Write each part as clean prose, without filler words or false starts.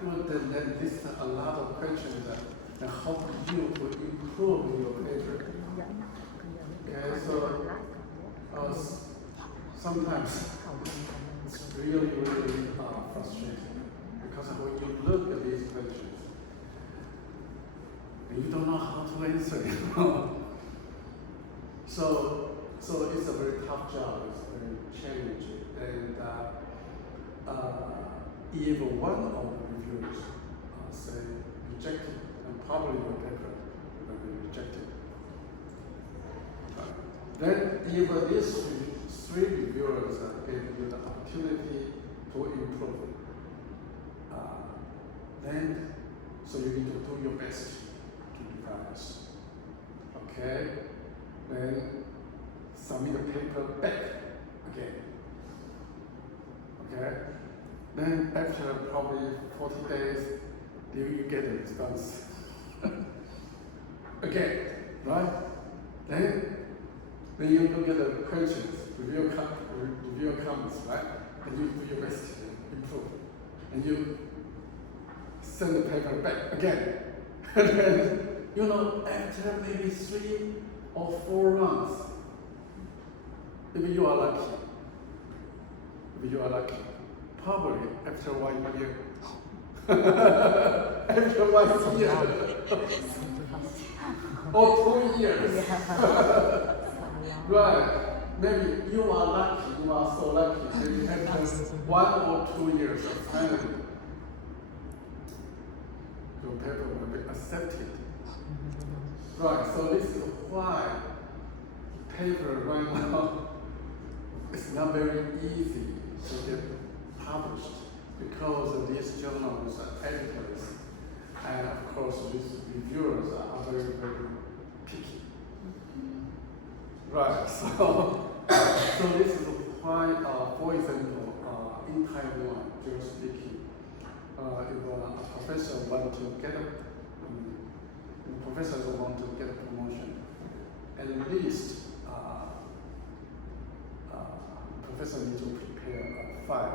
could then list a lot of questions that help you to improve your paper. Okay, so sometimes it's really, really frustrating because when you look at these questions, you don't know how to answer it. So it's a very tough job. It's very challenging, and even one of the reviewers say rejected, and probably your paper will be rejected. Then even these three reviewers gave you the opportunity to improve. Then, so you need to do your best to revise. Okay? Then submit the paper back again. Okay? Then after probably 40 days, you get a response. Okay, right? Then you look at the questions, review comments, right? And you do your best to improve. And you send the paper back again. And then, after maybe 3 or 4 months, if you are lucky, probably after 1 year, after 1 year, or 2 years, right? Maybe you are lucky, you are so lucky, maybe after 1 or 2 years of time, your paper will be accepted. Right, so this is why paper right now is not very easy to get published because of these journals are editors, and of course these reviewers are very, very picky. Right, so this is why, for example, in Taiwan, generally speaking, if a professor wants to get professors want to get a promotion, at least professor needs to prepare five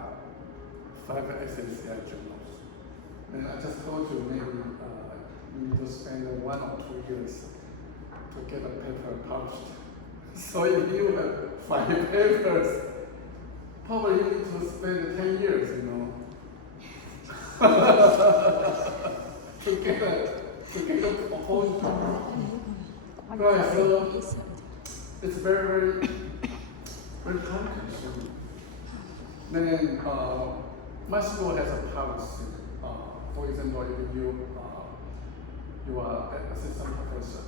SACI journals. And I just told you maybe you need to spend 1 or 2 years to get a paper published. So if you have 5 papers, probably you need to spend 10 years, to get a proposal. Right, so it's very, very, very time consuming. Then my school has a policy. For example, if you are an assistant professor,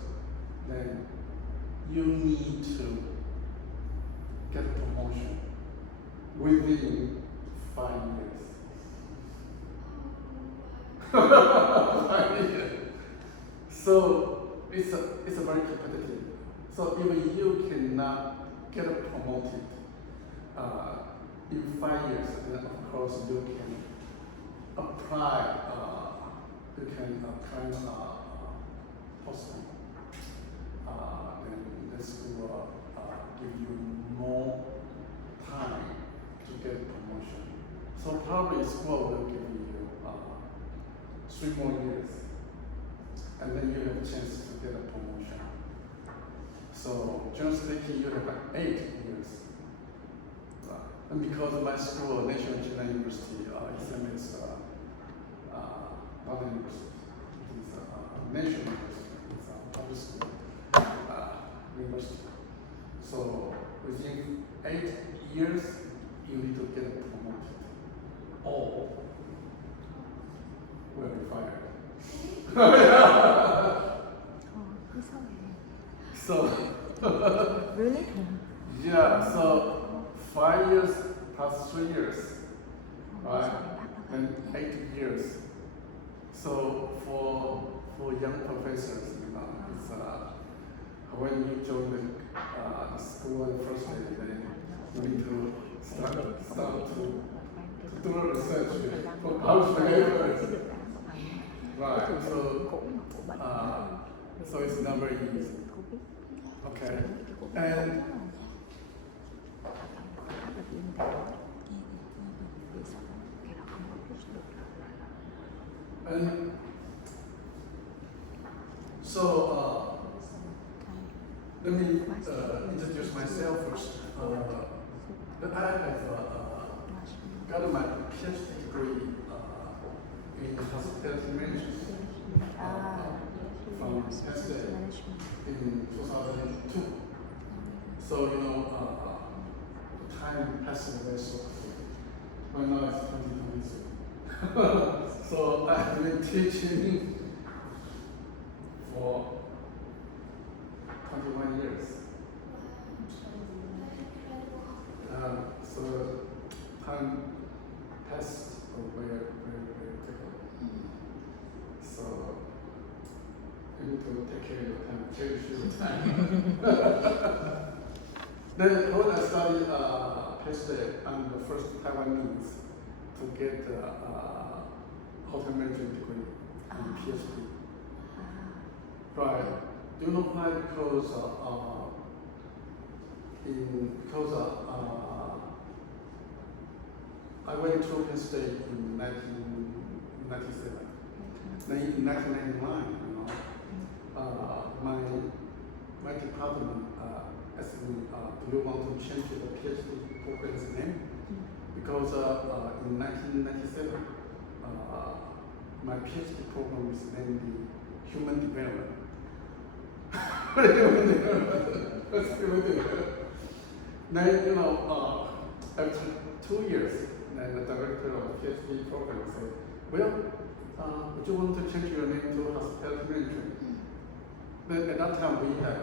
then you need to get a promotion within 5 years. 5 years. So it's a very competitive. So if you cannot get promoted in 5 years, then of course you can apply. You can apply postdoc. Then the school give you more time to get promotion. So probably school will give you 3 more years, and then you have a chance to get a promotion. So generally speaking, you have 8 years. And because of my school, National China University, is other university. It's a national university. It's a public school university. So within 8 years, you need to get promoted, or will be fired. So Really? yeah, so 5 years plus 3 years, right? And 8 years. So for young professors, it's when you join the school the first day, then you need to start to do research for published papers. Right. So it's not very easy. Okay. And And so let me introduce myself first. I have got my PhD degree in hospitality management from Penn State in 2002. So time passes away so quickly. Right now it's 2023. So I've been teaching for 21 years. So time passed away very quickly. So you need to take care of your time, cherish your time. Then when I studied Penn State, I'm the first Taiwanese to get the hotel management degree and PhD. Right. Do you know why? Because I went to Penn State in 1997. Then in 1999, my department asked me, do you want to change the PhD program's name? Because in 1997, my PhD program is named Human Development. That's human development. Then, after 2 years, then the director of the PhD program said, well, would you want to change your name to hospitality management? Then at that time, we had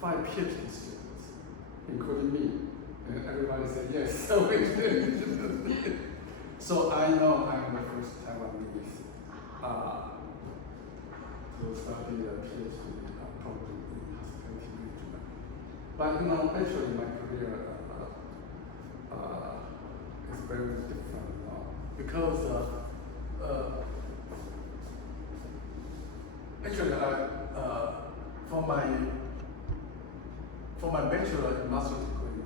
5 PhD students, including me. And everybody said yes. So I know I'm the first Taiwanese to study a PhD program in hospitality management. But actually my career is very different because actually for my bachelor and master degree,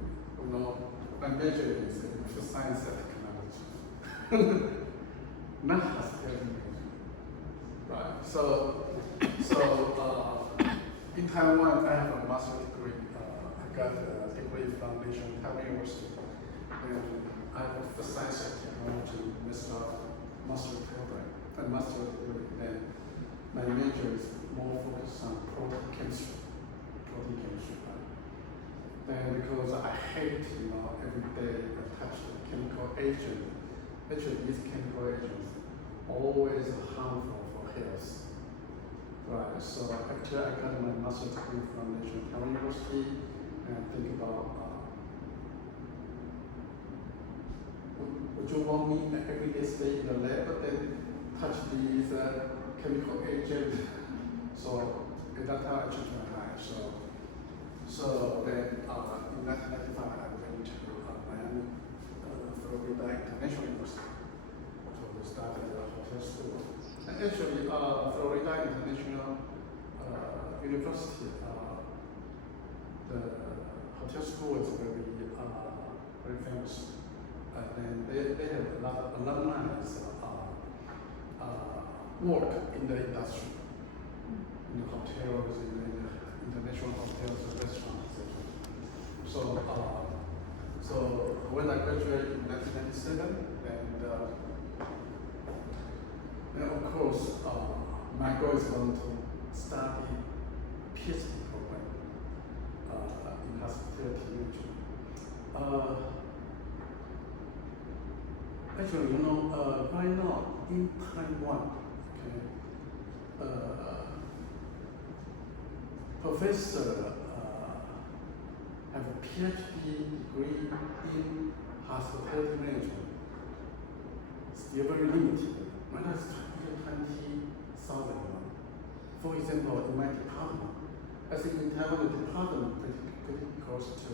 my major is in science and technology, not hospitality management. Right. So in Taiwan, I have a master degree. I got a degree from National Taiwan University, and I have a science and technology master program, a master degree. Then my major is more focused on protein chemistry. Right? And because I hate, every day I touch the chemical agent. Actually, these chemical agents always harmful for health. Right, so actually I got my master's degree from National Taiwan University, and I think about, would you want me every day stay in the lab but then touch these chemical agents? So at that time I changed my mind. So then in 1995 I went to Miami, Florida International University to start the hotel school. And actually, Florida International University, the hotel school is very famous. And they have a lot of alumni work in the industry, in the hotels, in the international hotels and restaurants, etc. So when I graduated in 1997, and of course, my goal is going to study PhD program in hospitality management. Actually, right now in Taiwan, professor have a PhD degree in hospitality management. Still very limited. When I was 20,000. For example, in my department, I think in Taiwan the department pretty close to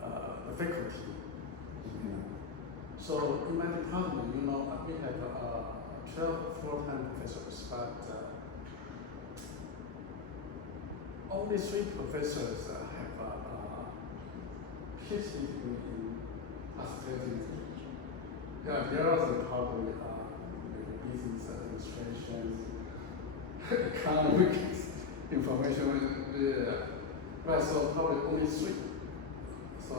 the faculty. So in my department, we have 12 full-time professors, but only 3 professors have PhD degree in hospitality management. Yeah, there are probably maybe business administration, economic information, right, so probably only 3. So,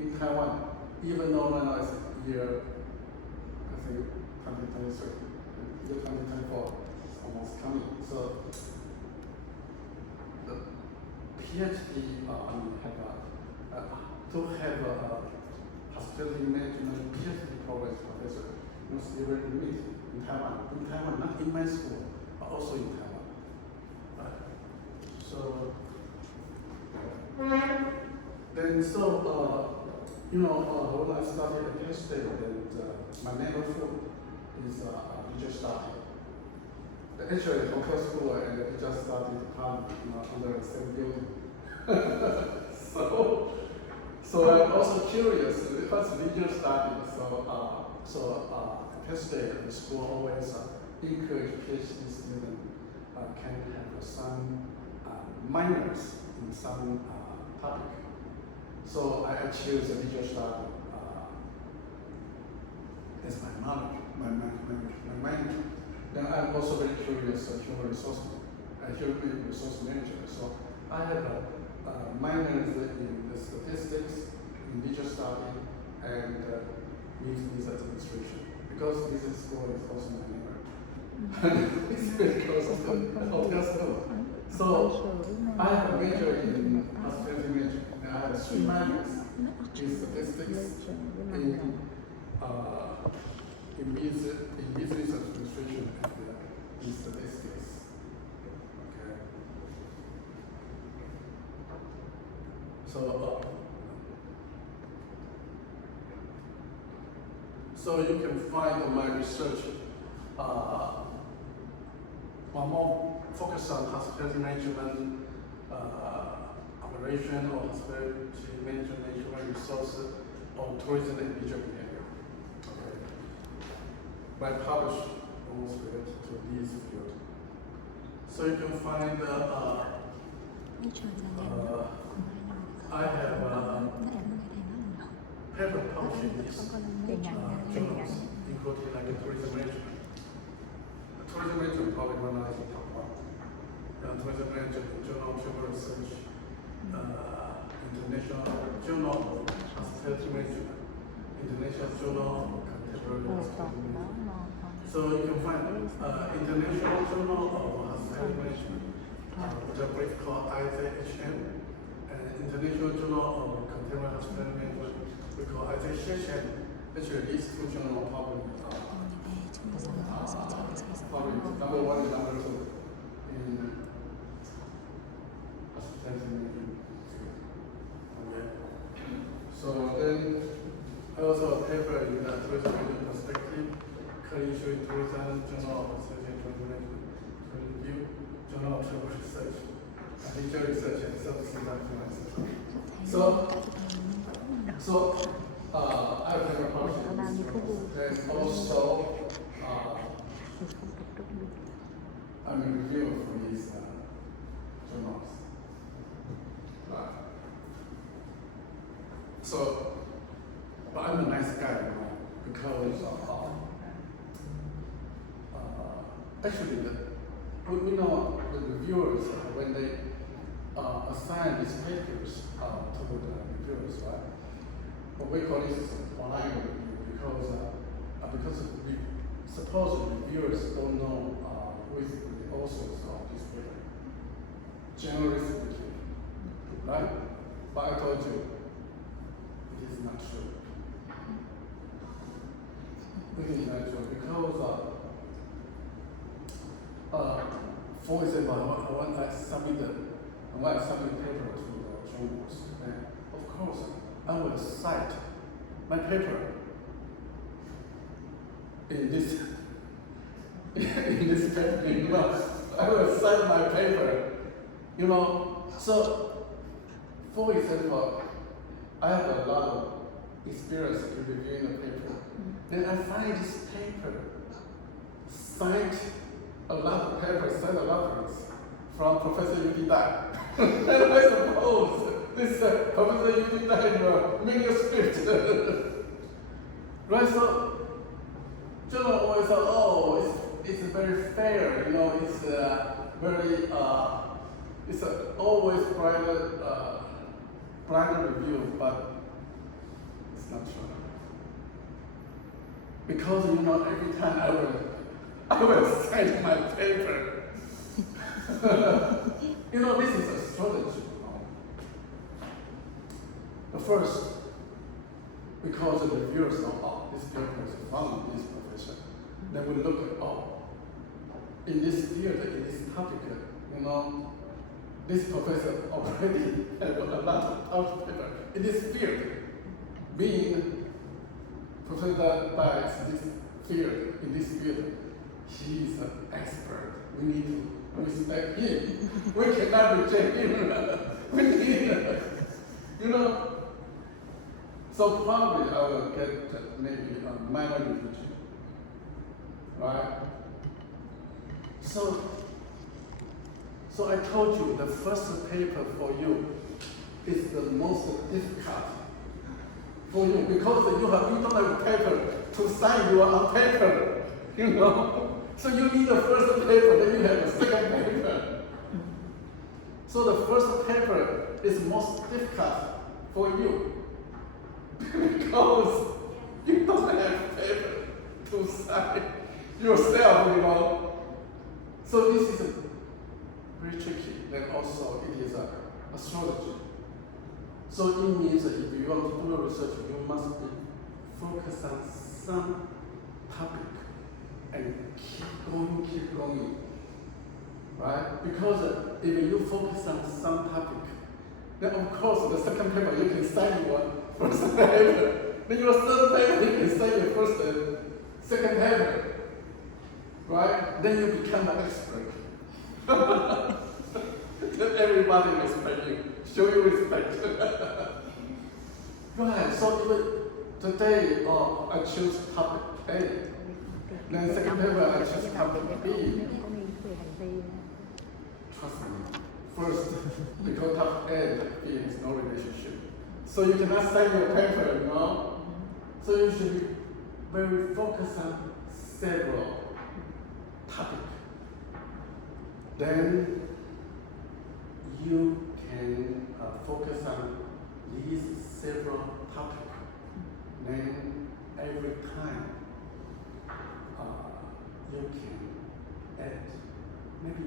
in Taiwan, even though right now it's year, I think 2023, year 2024 is almost coming. So, the PhD, to have a hospitality management PhD program professor, still very limited in Taiwan. In Taiwan, not in my school, but also in Taiwan. So, then when I started at Penn State, my neighborhood is just started. Actually, hotel school and it just started under the same building. So I'm also curious because we just started. Penn State, the school always encourage PhD students can have some minors in some topic. So I choose the visual study as my minor. Then I'm also very curious human resource manager. So I have minors in the statistics, in visual study, and business administration. Because business school is also my neighbor. It's very close to the hotel school. So I have a major in hospitality management. I have 3 minors in statistics, in business administration, and in statistics. Okay. So you can find my research. One more focus on hospitality management, operation or hospitality management, human resources, or tourism and visual behavior. Okay. I publish almost related to these fields. So you can find I have paper published in these journals, including like tourism management. Tourism management probably one of the top one. Tourism management, Journal of Human Research, International Journal of Hospitality Management, International Journal of Contemporary Hospitality Management. So you can find International Journal of Hospitality Management, which I believe called IJHM, and International Journal of Contemporary Hospitality Management, we call IJHM. Actually, these 2 journals are probably number 1 and number 2 in hospitality management. Okay. So then I also have a paper in tourism management perspective, current issue in tourism, Journal of Hospitality and Tourism Management, Review, Journal of Travel Research, Visual Research, and Service Development Research. So I have a published in these journals, and also I'm a reviewer for these journals. But I'm a nice guy, because actually we know the reviewers when they assign these papers to the reviewers, right? But we call this blind review because suppose the reviewers don't know who is the authors of this paper. Generally speaking, right? But I told you, it is not true. It is not true because, for example, when I submit paper to the journals, of course, I will cite my paper in this paper. I will cite my paper. So for example, I have a lot of experience in reviewing the paper. Then I find this paper cite a lot of papers, cite a lot of things from Professor Yu Dai. And I suppose this Professor Yu Dai manuscript. Right, journal always say, oh, it's very fair, you know, it's very, it's always brighter review, but it's not true. Because, you know, every time I will send my paper. You know, this is a strategy. But first, because the reviewers know, oh, this paper is from this professor, then we look at, oh, in this field, in this topic, you know, this professor already have a lot of paper in this field. Being Professor Bias in this field, he is an expert. We need to respect him. We cannot reject him. We need, you know. So probably I will get maybe a minor revision, right? So I told you the first paper for you is the most difficult for you because you don't have a paper to sign your own paper, you know. So you need the first paper, then you have a second paper. So the first paper is most difficult for you because you don't have paper to sign yourself, you know. So this is very tricky. Then also it is a strategy. So it means that if you want to do research, you must be focused on some topic and keep going, right? Because if you focus on some topic, then of course the second paper you can cite your first paper. Then your third paper you can cite your first and second paper, right? Then you become an expert. Then everybody respect you, show you respect. Right, so even today I choose topic A. Then second paper I choose topic B. Trust me. First, because topic A and topic B has no relationship. So you cannot cite your paper, you know? So you should be very focused on several topics. Then you can focus on these several topics. Then every time you can add maybe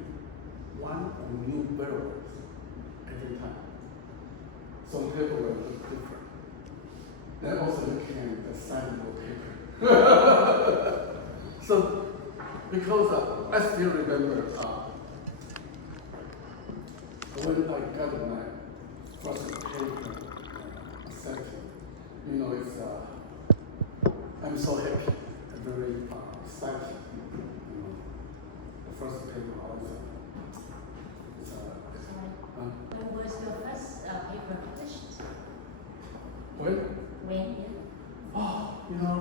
one or new variables every time. Some paper will look different. Then also you can assign your paper. So because I still remember when I got my first paper accepted, you know, it's I'm so happy and very excited. You know, the first paper also. When was your first paper published? When? Oh, you know,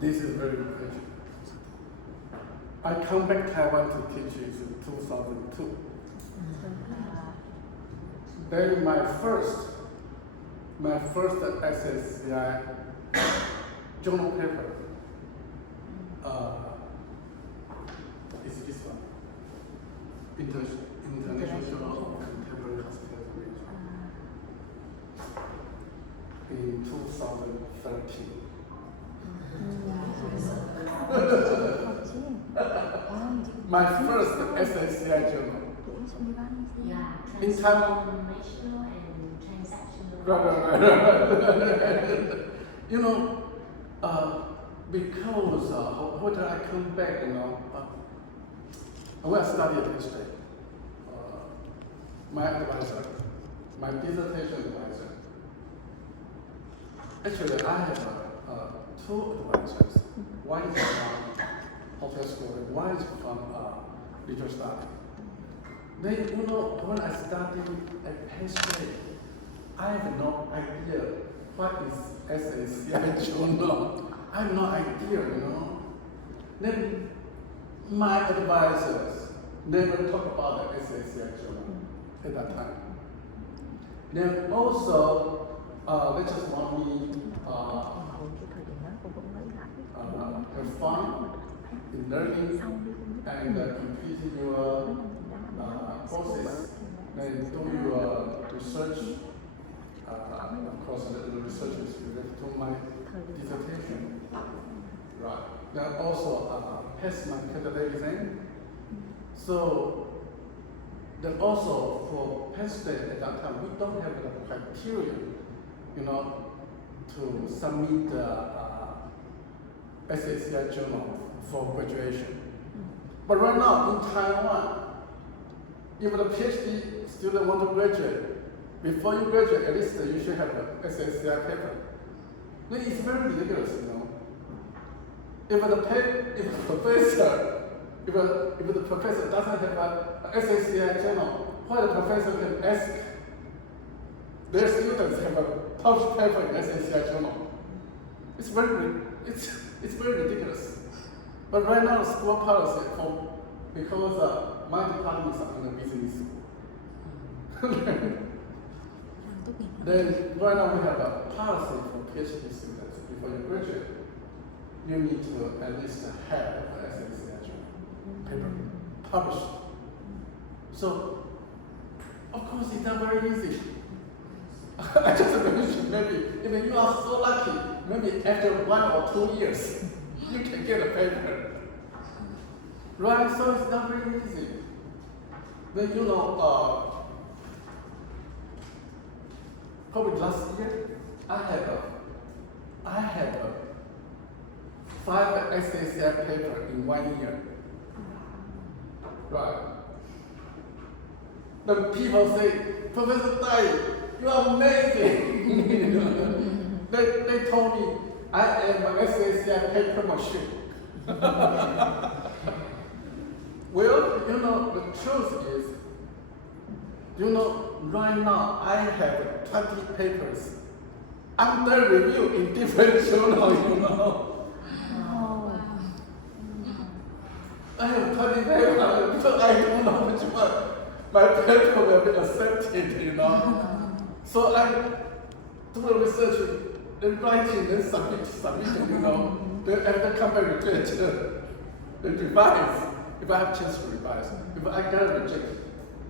this is very good question. I come back to Taiwan to teach in 2002. Then my first SSCI journal paper is this one. International Journal of Contemporary Hospital in 2013. My first SSCI journal. Yeah, In time. transformational and transactional. Right. You know, because when I come back, you know, when I studied history, my advisor, my dissertation advisor, actually I have two advisors. One is from hotel school and one is from literature study. Then, you know, when I studied at history, I have no idea what is SSCI journal. I have no idea, you know. Then my advisors never talk about the SSCI journal at that time. Then also, they just want me learning Sau đi cũng biết. and completing your Mấy năm thì đã làm courses, then do your research. Of course, the research is related to my dissertation. Right. Then also pass my candidate exam. So then also for pass that at that time, we don't have the criteria, to submit the SACI journal for graduation. But right now in Taiwan, if the PhD student want to graduate, before you graduate, at least you should have a SACI paper. Then it's very ridiculous, If the professor doesn't have a SACI journal, why the professor can ask their students have a published paper in SACI journal? It's very ridiculous. But right now, school policy, because my department is in a business school. Then right now we have a policy for PhD students. Before you graduate, you need to at least have a SACI journal paper published. So, of course, it's not very easy. I just mentioned maybe if you are so lucky, maybe after 1 or 2 years, you can get a paper. Right? So it's not very easy. Then probably last year, I had 5 SACI paper in 1 year. Right? The people say, Professor Tai, you are amazing. They told me I am an SACI paper machine. Well, the truth is, right now I have 20 papers under review in different journals, I have 20 papers, but I don't know which one my paper will be accepted, So I do the research, then writing, then submitting, Then after come back rejected, then revise. If I have chance to revise. If I get rejected,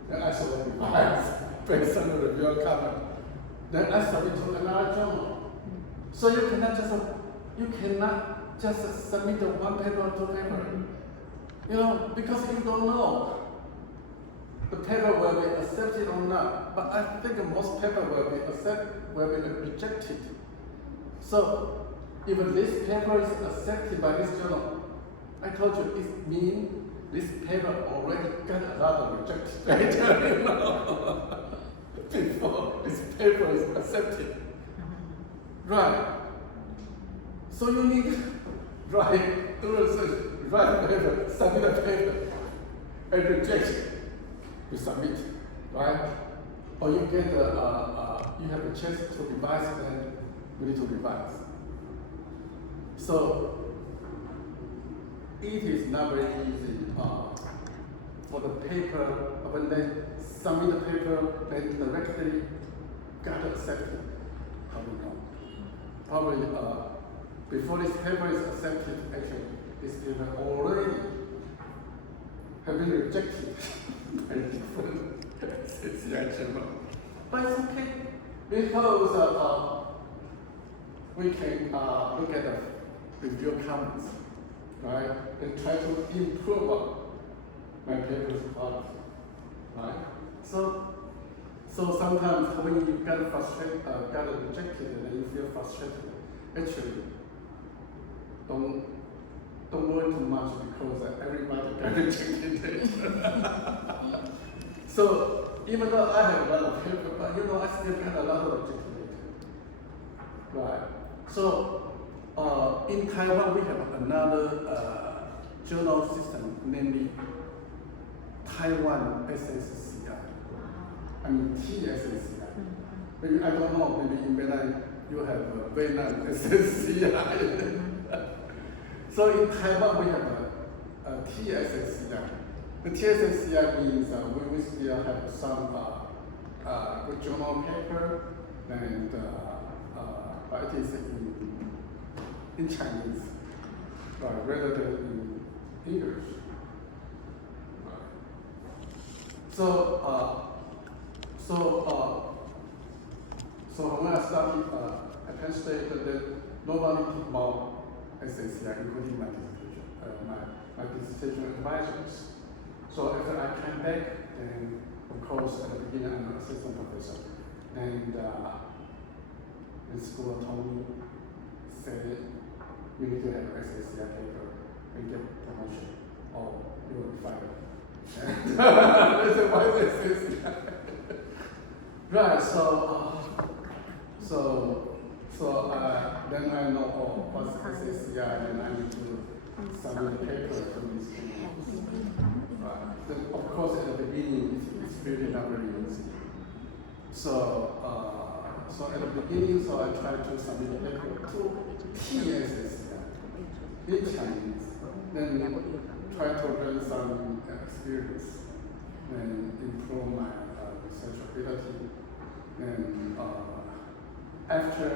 then I still revise based on the reviewer comment. Then I submit to another journal. So you cannot just submit one paper or 2 papers. Because you don't know the paper will be accepted or not. But I think most paper will be rejected. So if this paper is accepted by this journal, I told you it means this paper already got a lot of rejected data, before this paper is accepted. Right. So you need to do research, write a paper, submit a paper, and reject it. You submit, right? Or you get you have a chance to revise, then you need to revise. So it is not very easy for the paper, when they submit the paper, then directly got accepted. Probably before this paper is accepted, actually, this paper already have been rejected by different SACI journal. But it's okay, because we can look at the review comments, right? And try to improve my paper's quality, right? So sometimes when you get frustrated, get rejected, and you feel frustrated, actually don't worry too much, because everybody got rejected. So even though I have a lot of paper, but I still get a lot of rejected. Right. So in Taiwan, we have another journal system, namely Taiwan SACI. I mean TSACI. Maybe I don't know. Maybe in Vietnam you have Vietnam SACI. So in Taiwan we have a TSACI. The TSACI means we still have some good journal paper, and but it is in Chinese, rather than English. So when I started at Penn State, then nobody talked about SACI, including my dissertation advisors. So after I came back, then of course at the beginning I'm an assistant professor, and the school told me, said, you need to have an SACI paper and get promotion, or you will be fired. And I said, why is SACI? Right, then I know, what's SACI, and I need to submit a paper to these people. Then of course, at the beginning, it's really not very easy. So at the beginning, I tried to submit a paper to TSSCI in Chinese, then try to learn some experience and improve my research ability. And after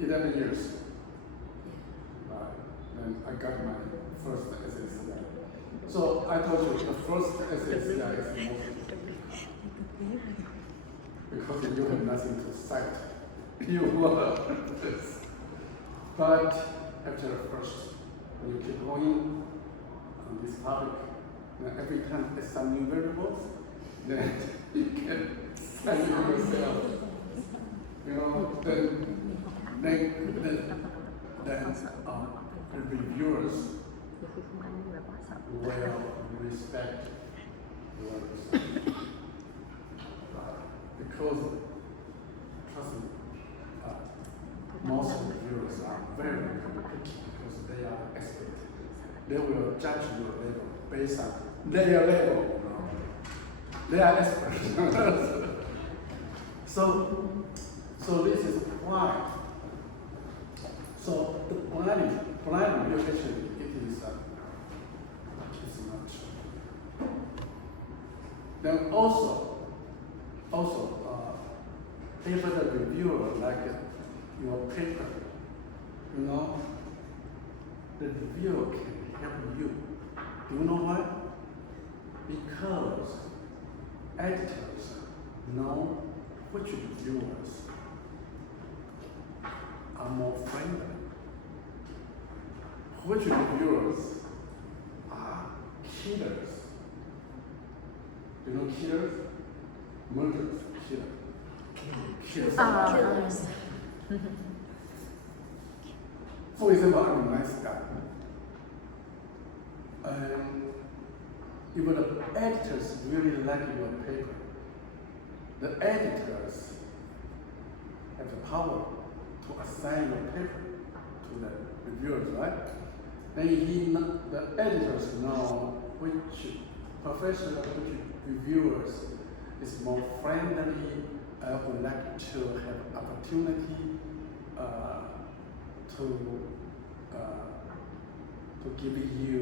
11 years, then I got my first SACI. So I told you, the first SACI is the most because you have nothing to cite. You will this. But after the first, when you keep going on this topic, then every time there's some new variables, then you can cite it yourself. You know, then the reviewers will respect your research. Because, trust me, most reviewers are very picky because they are experts. They will judge your level based on their level. You know? They are experts. So this is why. So the blind reviewation, it is not true. Then also, if the reviewer like your paper, you know, the reviewer can help you. Do you know why? Because editors know which reviewers are more friendly, which reviewers are killers. You know killers? Murderers, killers. Killers. Killers. For example, I'm a nice guy. And if the editors really like your paper, the editors have the power to assign your paper to the reviewers, right? Then the editors know which professor, which reviewers is more friendly, would like to have opportunity to give you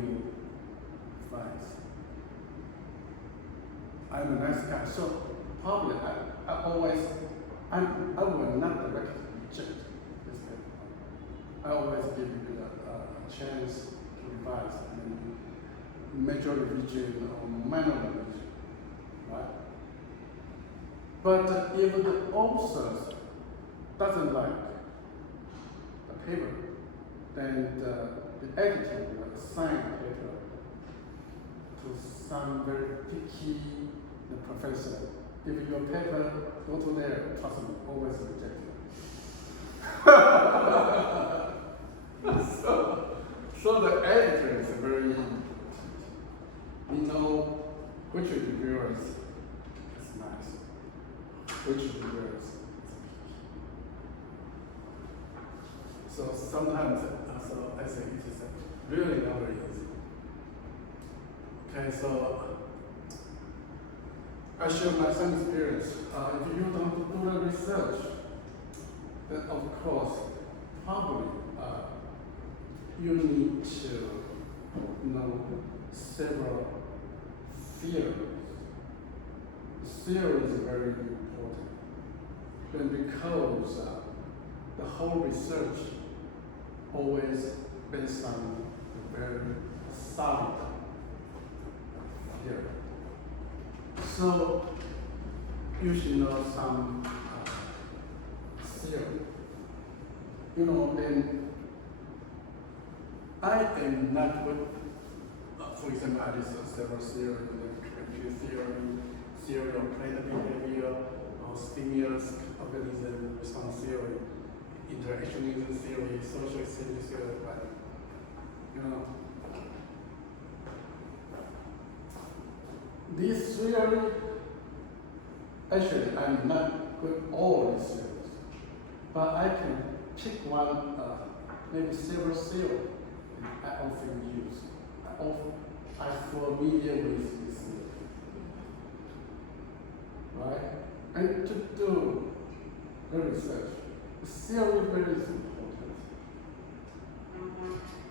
advice. I'm a nice guy, so probably I will not directly reject this paper. I always give you a chance to revise, and major revision or minor revision, right? But if the author doesn't like the paper, then the editor will assign the paper to some very picky professor. If your paper go to there, trust me, always reject it. So the editor is very important. We know which reviewers is nice, which reviewers is picky. So sometimes, I say it is really not very easy. Okay, so I share my some experience. If you don't do the research, then of course, probably you need to know several theories. Theory is very important. Then because the whole research always based on the very solid theory. So you should know some theory. You know, then I am not good. For example, I discuss several theories, like computer theory of planet behavior, or stimulus organism response theory, interactionism theory, social exchange theory, but you know, this theory, actually, I'm not good at all these theories, but I can pick one, maybe several theories I often use. I'm familiar with this theory, right? And to do the research, the theory very is important.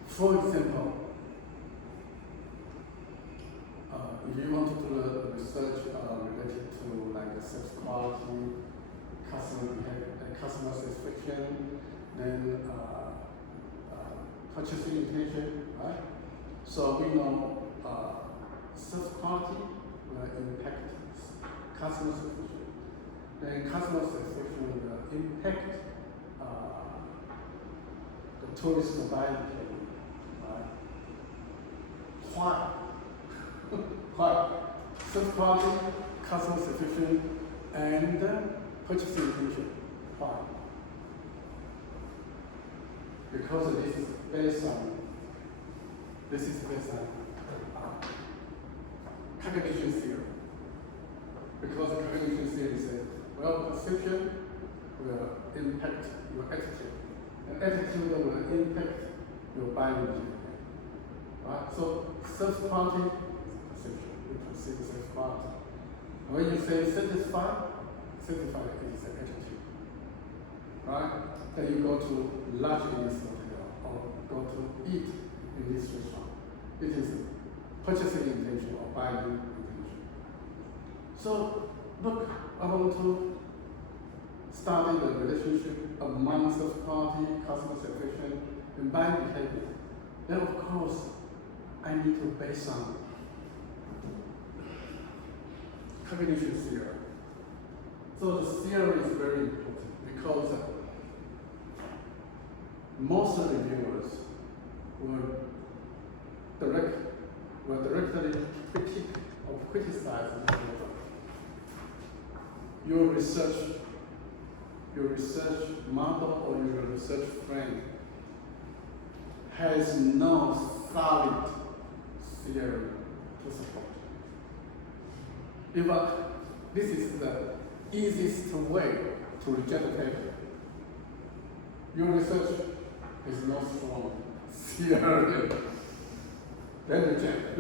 For example, if you want to do a research related to like sales quality, customer behavior, customer satisfaction, then purchasing intention, right? So we know sales quality will impact customer satisfaction. Then customer satisfaction will impact the tourist buying behavior, right? Why? Why? Sales quality, customer satisfaction, and purchasing intention. Why? Because this is based on cognition theory. Because cognition theory says, well, perception will impact your attitude, and attitude will impact your buying behavior. Right? So, sales quality is perception. You perceive sales quality. When you say satisfied is an attitude. Right? Then you go to lunch in this hotel or go to eat in this restaurant. It is purchasing intention or buying intention. So, look, I want to study the relationship among sales quality, customer satisfaction, and buying behavior. Then, of course, I need to base on cognition theory. So the theory is very important because most reviewers will directly critique or criticize your research model or your research frame has no solid theory to support. This is the easiest way to reject the paper. Your research is not strong theory. Then reject.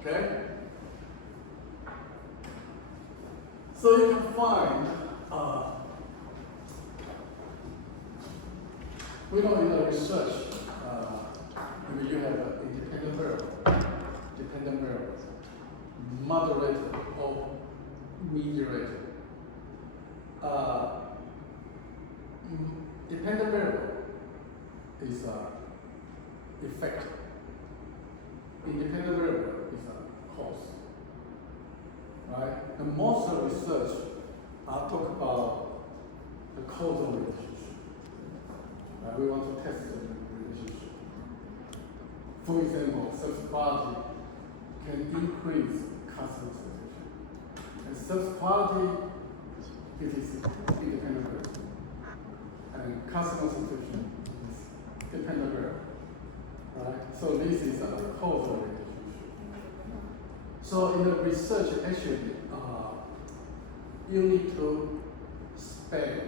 Okay? So you can find, we know in the research, you have an independent variable, moderator or mediator. Dependent variable is effect. Independent variable is a cause. Right? And most of the research talk about the causal relationship. Right? We want to test the relationship. For example, sales quality can increase customer satisfaction. And sales quality it is independent variable. And customer satisfaction is dependent variable. Right? So this is a causal relationship. So in the research, actually, you need to spend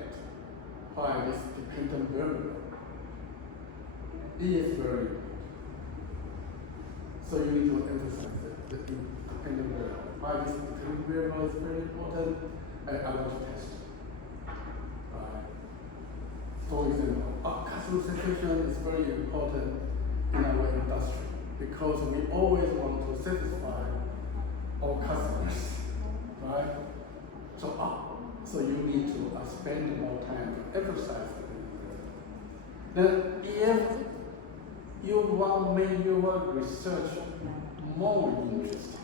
why this dependent variable is very important. So you need to emphasize the dependent variable. Why this dependent variable is very important, and I want to test it. For example, customer satisfaction is very important in our industry because we always want to satisfy our customers, right? So you need to spend more time to emphasize it. Then if you want to make your research more interesting,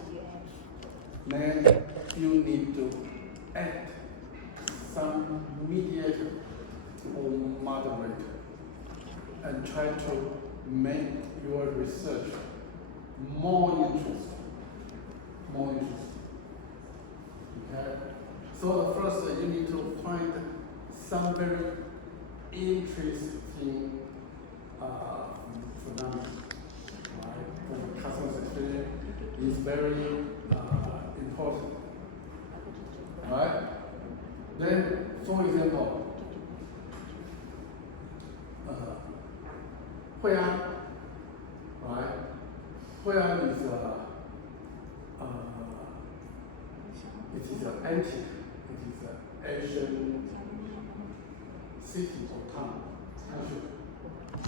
then you need to add some mediator or moderator and try to make your research more interesting. More interesting. Okay? So first you need to find some very interesting phenomena. Right? For customer experience is very important. Right? Then, for example, 惠安 right? 惠安 is it is an antique, it is an Asian city or town.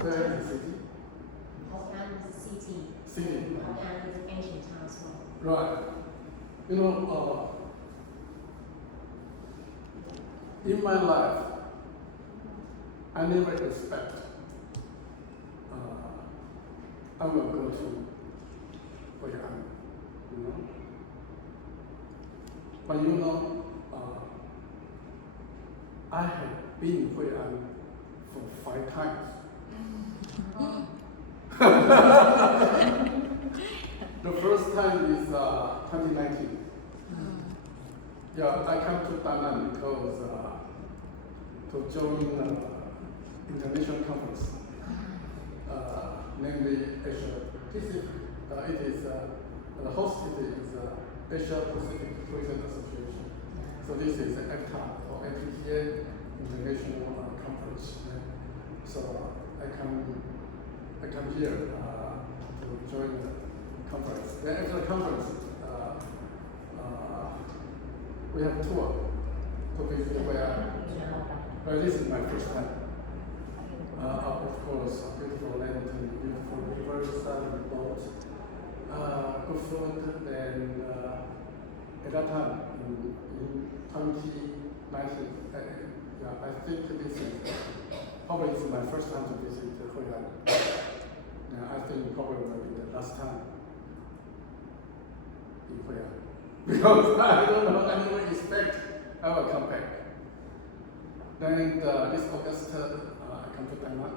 Where is the city? Hokkien is a city. City. Hokkien is an ancient town as well. Right. You know, in my life, I never expect I will go to Hui'an, you know. But you know, I have been Hui'an for 5 times. The first time is 2019. Yeah, I come to Danan because to join international conference, namely Asia Pacific. It is the host city is Asia Pacific Tourism Association. So this is APTA or APTA International Conference. So I come here to join the conference. Then after the conference, we have a tour to visit where. Well, this is my first time. Of course, beautiful land, beautiful rivers, boats, good food. Then at that time, in 2019, I think this is probably it's my first time to visit Hui'an. I think probably will be the last time in Hui'an. Because I don't know, I never expect I will come back. Then this August, I come to Taiwan,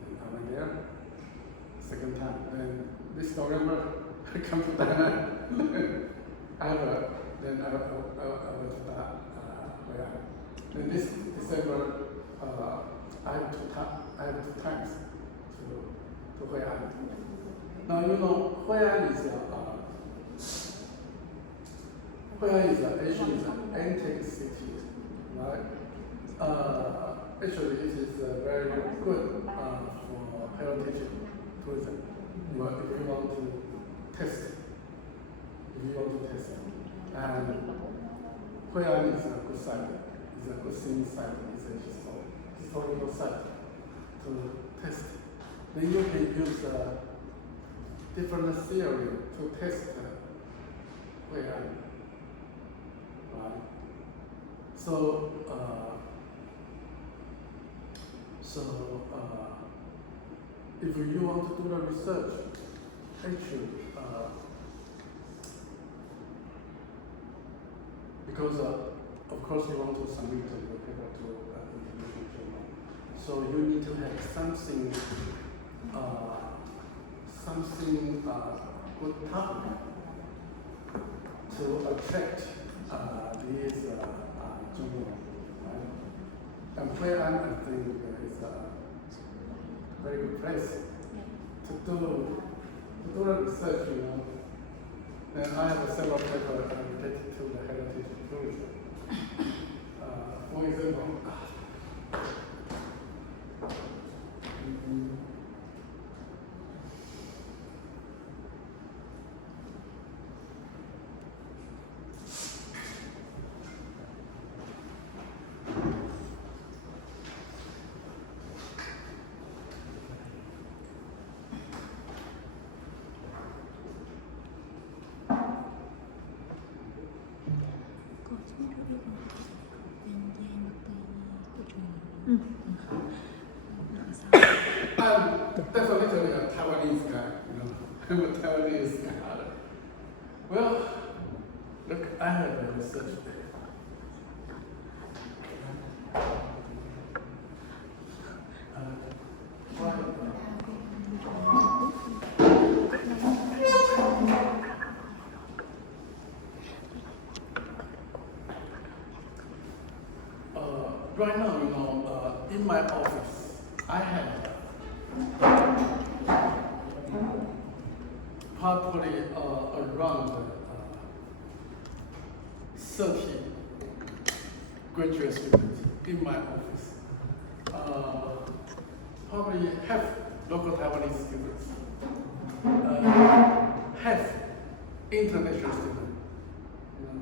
and I went there, second time. Then this November, I come to Taiwan. I went to Hui'an. Then this December, I have two times to Hui'an. Now you know, Hui'an is actually an antique city, right? Actually, it is very good for heritage tourism. If you want to test it, and Hui'an is a good site. It's a good scenic site. It's a historical site to test. Then you can use different theory to test Hui'an. Right. So if you want to do the research, actually, because of course you want to submit your paper to international journal, so you need to have something good topic to attract these journals, right? And Hui'an, I think, is a very good place to do the research, you know. And I have several papers related to the heritage tourism. For example, definitely a Taiwanese guy, you know. I'm a Taiwanese guy. Well, look, I have a research there. Right now, you know, in my office, I have probably around 30 graduate students in my office. Probably half local Taiwanese students, half international students. You know.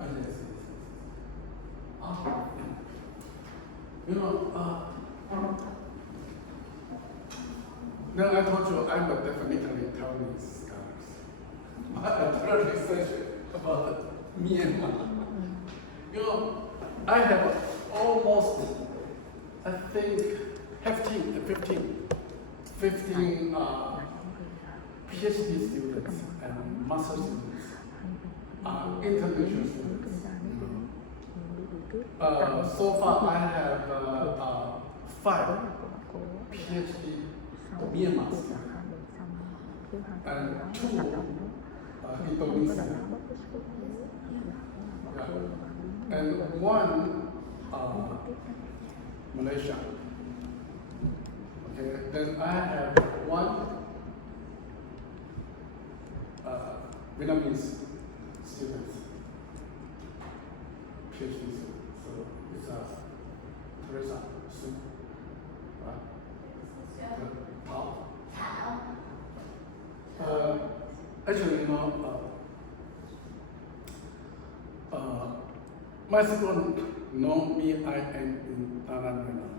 Yes. You know, now I told you I'm a definitely Taiwanese scholar. I did research about Myanmar. You know, I have almost, I think, 15 PhD students and master students, international students. So far, I have 5 PhD Myanmar students and 2 Indonesian, and 1 Malaysia. Okay, then I have 1 Vietnamese student, PhD student. So it's Teresa Su, right? Tao. Actually, you know, my school know me, I am in Da Nang right now.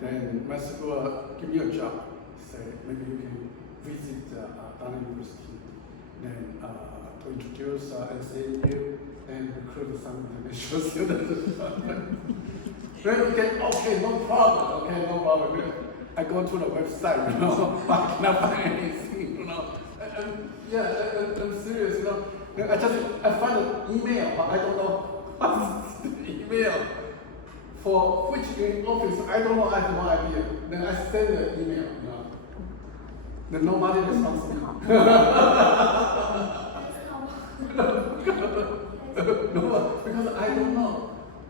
Then my school give me a job, say maybe you can visit Da Nang University, then to introduce SAU and recruit some international students. Then okay, no problem. I go to the website, you know, I cannot find anything, you know. I'm serious, you know. I find an email, but I don't know what's the email. For which office, I don't know, I have no idea. Then I send the email, you know. Then nobody responds to me. No, because I don't know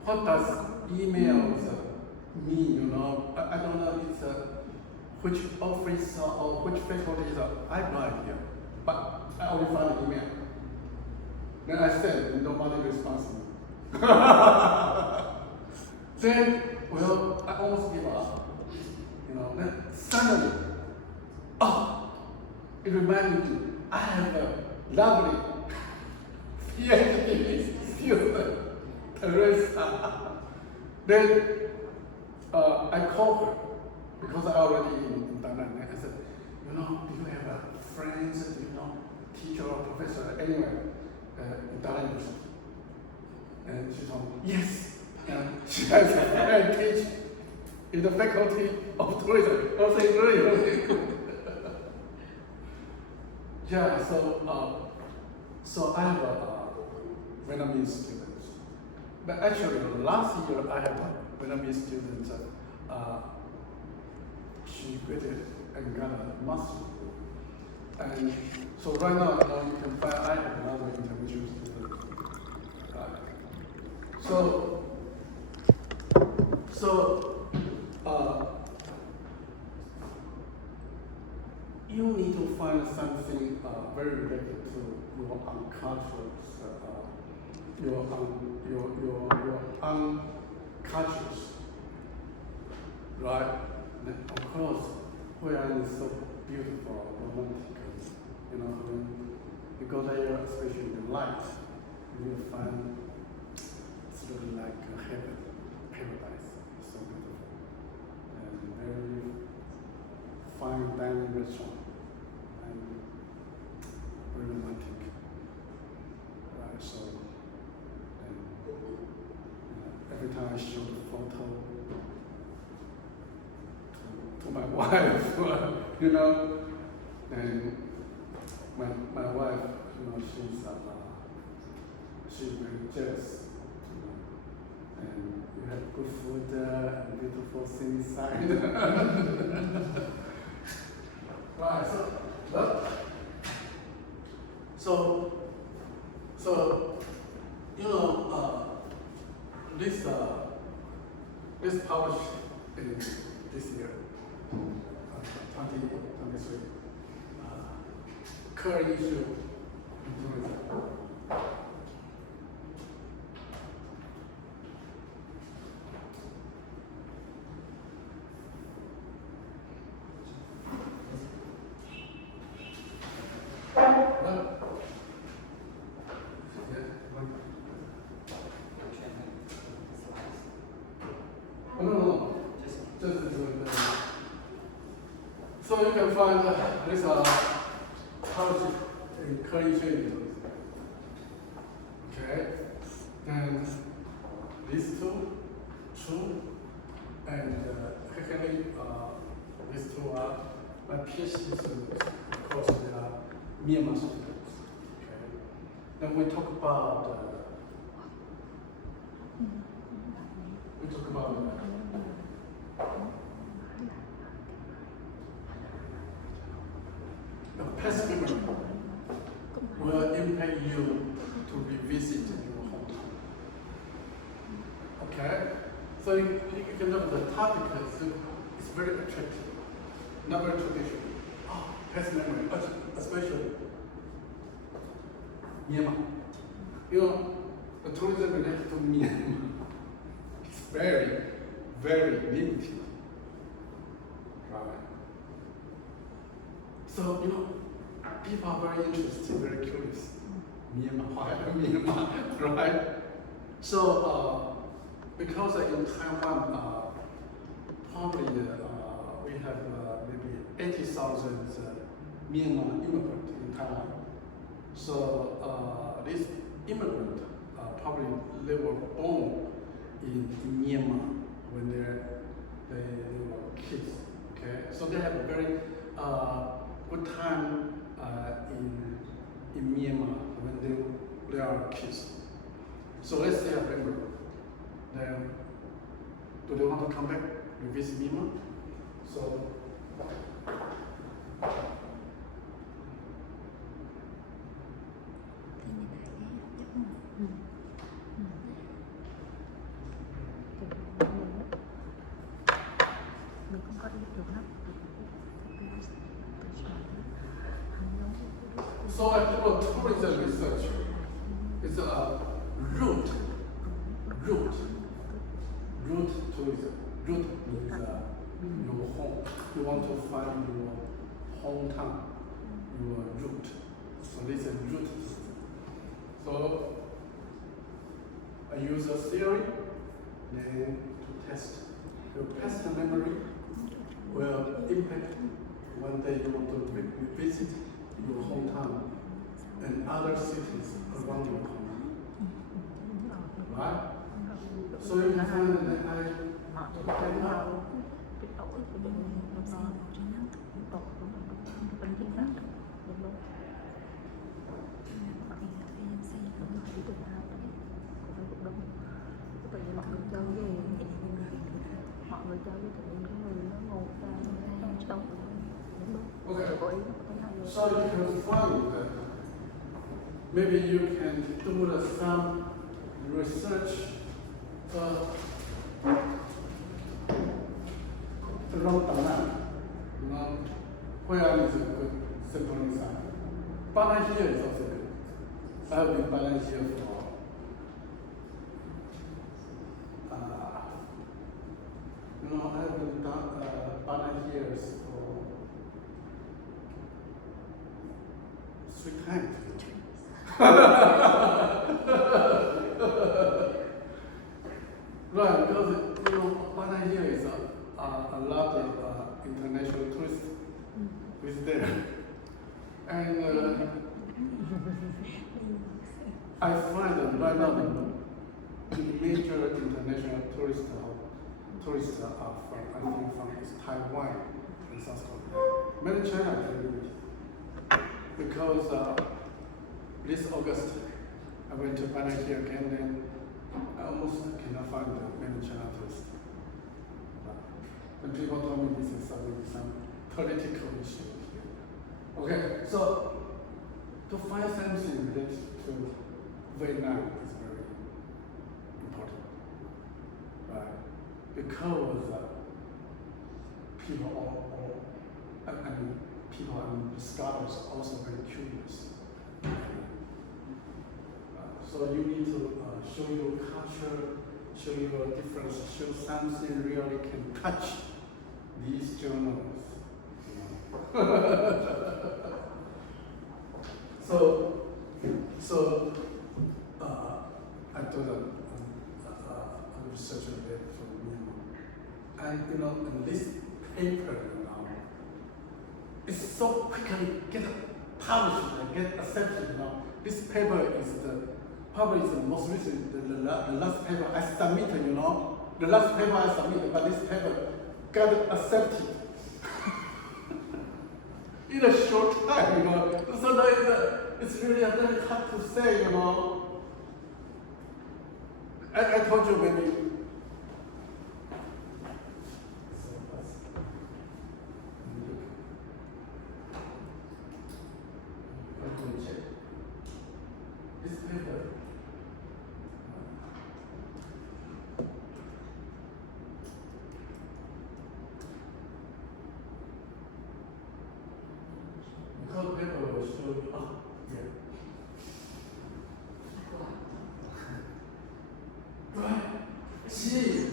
what does emails mean, you know. I don't know it's which office or which faculty, I have no idea. But I only found an email. Then I send, and nobody responds to me. Then, well, I almost give up. You know, then suddenly, it reminded me, I have a lovely PhD student, Teresa. Then I called her because I already in Da Nang. I said, you know, do you have friends, do you know, teacher or professor anywhere in Da Nang University? And she told me, yes. And she has a friend teach in the faculty of tourism. I was saying, really? Yeah, so I have Vietnamese students. But actually, last year I have a Vietnamese student. She graduated and got a master's degree. And so right now, you can find I have another international student. You need to find something very related to your unconscious, your unconscious, right? And of course, Huiyan is so beautiful, romantic. You know, when you go there, especially in the light, you will find it's really like a heaven, paradise. It's so beautiful. And very fine dining restaurant. And very romantic. Right, so, and, you know, every time I show the photo to my wife, you know, and my wife, you know, she's very jealous, you know, and you have good food and beautiful things inside. Right, so, you know, this published in this year, 2023, current issue in tourism. No. So you can find this policy in current changes. Okay, and these two, and secondly, these two are my PhD students, of course they are Myanmar students. Okay, then we talk about the past memory will impact you to revisit your hometown. Okay? So you can look at the topic, it's very attractive, not very traditional. Oh, past memory, especially Myanmar. You know, the tourism related to Myanmar is very, very limited. Right? So, you know, people are very interested, very curious. Myanmar, why Myanmar, right? So, because in Taiwan, probably we have maybe 80,000 Myanmar immigrants in Taiwan. So, these immigrants probably they were born in Myanmar when they were kids. Okay, so they have a very good time in Myanmar when they are kids. So let's say a member. Then, do they want to come back to visit Myanmar? So. So I do a tourism research. It's a route tourism. Route means your home. You want to find your hometown, your route. So this is route. So I use a theory then to test. Your past memory will impact one day you want to visit your hometown and other cities around your hometown. Right? So you can find that okay. So you can find that maybe you can do some research around Da Nang, where is a good settling site. Banan here is also good. I have been Banan here for I have been Banan here for 3 times. Right, because Banan here is a lot of international tourists visit there. And I find that right now the major international tourist tourists are from, I think from Taiwan and South Korea. Mainland China is very limited. Because this August, I went to Panay here again, and I almost cannot find the mainland China tourists. And people told me this is some political issue here. Okay, so to find something related to Vietnam is very important, right? Because people people and scholars are also very curious. So you need to show your culture, show your difference, show something really can touch these journals. So I did a research a bit for Myanmar, and and this paper it's so quickly get published and get accepted. This paper is probably the most recent, the last paper I submitted. The last paper I submitted, but this paper got accepted in a short time. So that it's really very hard to say. I told you maybe. This paper, because paper will show you, yeah. Right? See?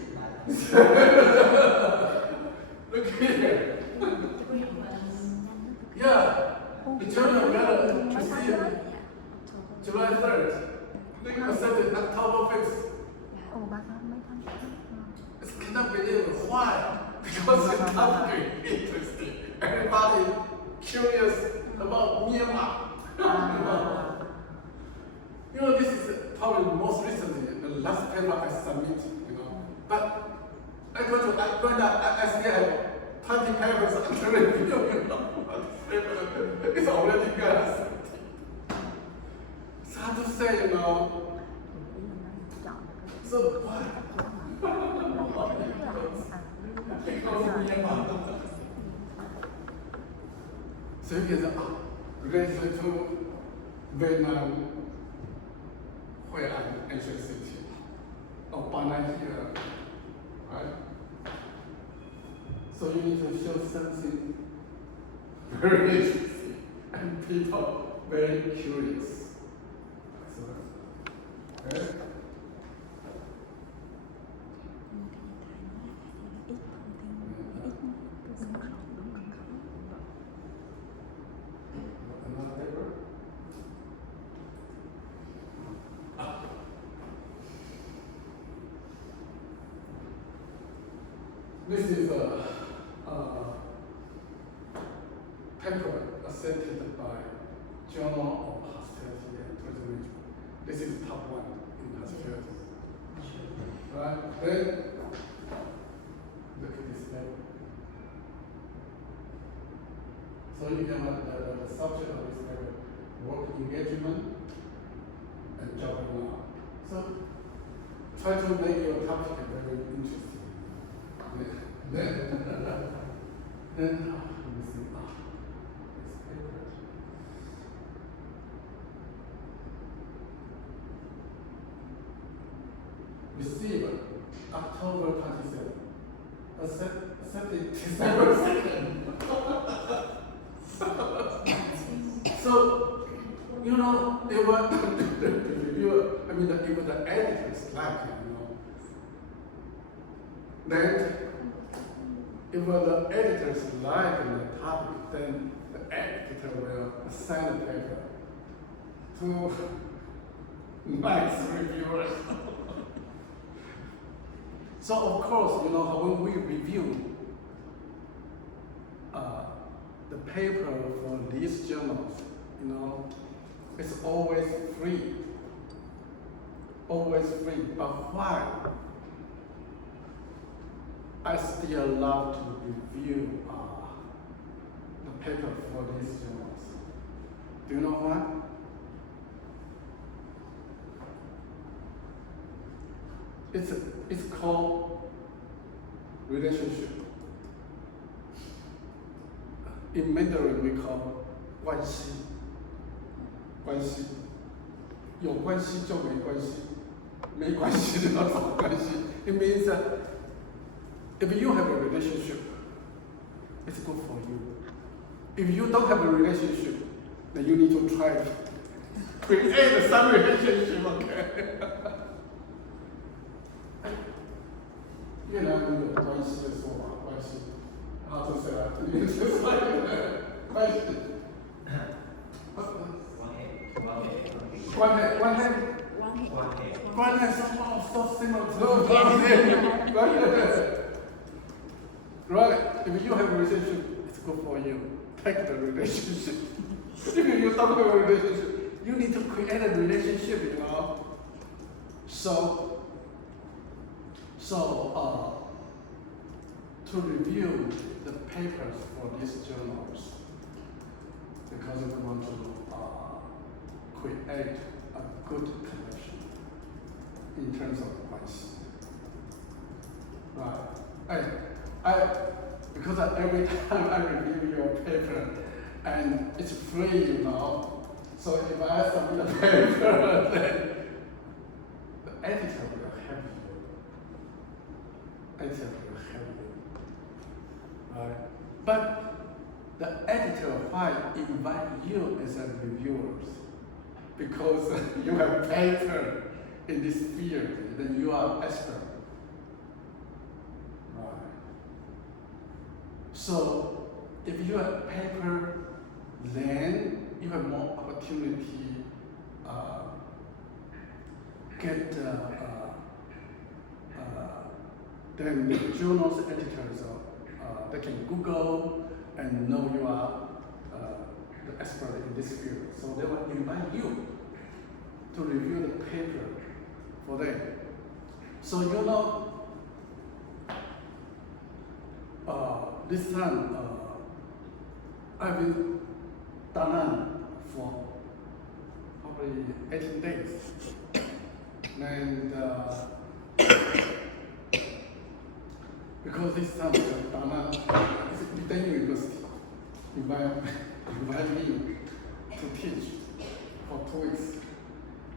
Look here. Yeah. The journal got Mới see tháng it. mới. July 3rd. They accepted October 5th. Ồ, bà con mấy tháng trước. It's cannot believe it. Why? Because it's topic interesting. Everybody curious about Myanmar. This is probably the most recently, the last paper I submitted, But I go to, I still have 20 papers under review, It's already got accepted. It's hard to say, So what? So you can say, related to Vietnam, where I'm ancient city, or Panay here, right? So you need to show something very interesting, and people very curious. Okay? Another paper? This is a paper accepted by Journal of Hospitality and Tourism Management. This is top one in hospitality. Right? Then, look at this paper. So you can the subject of this paper, work engagement and job now. So try to make your topic very interesting. Then let me see. This paper. Receiver, October 27. Accepted December 2nd. So, it was the reviewer, even the editors like it, Then, if the editors like the topic, then the editor will assign the paper to nice reviewers. So of course, when we review the paper for these journals, it's always free. Always free. But why? I still love to review the paper for these journals. Do you know why? It's called relationship. In Mandarin we call 关系，关系，有关系就没关系，没关系就要找关系。It means that if you have a relationship, it's good for you. If you don't have a relationship, then you need to try to create some relationship, okay? 越南人有关系的说法，关系，好，这是你们是说的关系，关系，关系 somehow so similar to关系。Right? If you have a relationship, it's good for you. Take the relationship. If you don't have a relationship, you need to create a relationship, you know. To review the papers for these journals, because we want to create a good connection in terms of price. Right. Because every time I review your paper, and it's free, you know. So if I submit a paper, then the editor will help you. Editor will help you. Right? But the editor why invite you as a reviewer? Because you have paper in this field, then you are expert. Right. So if you have paper, then you have more opportunity then the journal's editors they can Google and know you are the expert in this field. So they will invite you to review the paper for them. So you know, this time I've been in Da Nang for probably 18 days. And because this time Da Nang is the university invite me to teach for 2 weeks.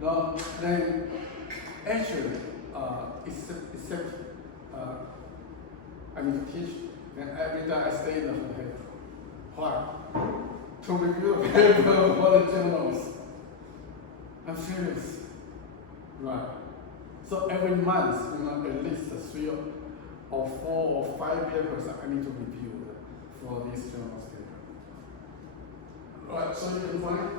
Now, then actually, except I need to teach, then every day I stay in the hotel. Why? To review the paper for the journals. I'm serious. Right. So every month, you know, at least 3 or 4 or 5 papers I need to review for these journals. Right, so you can find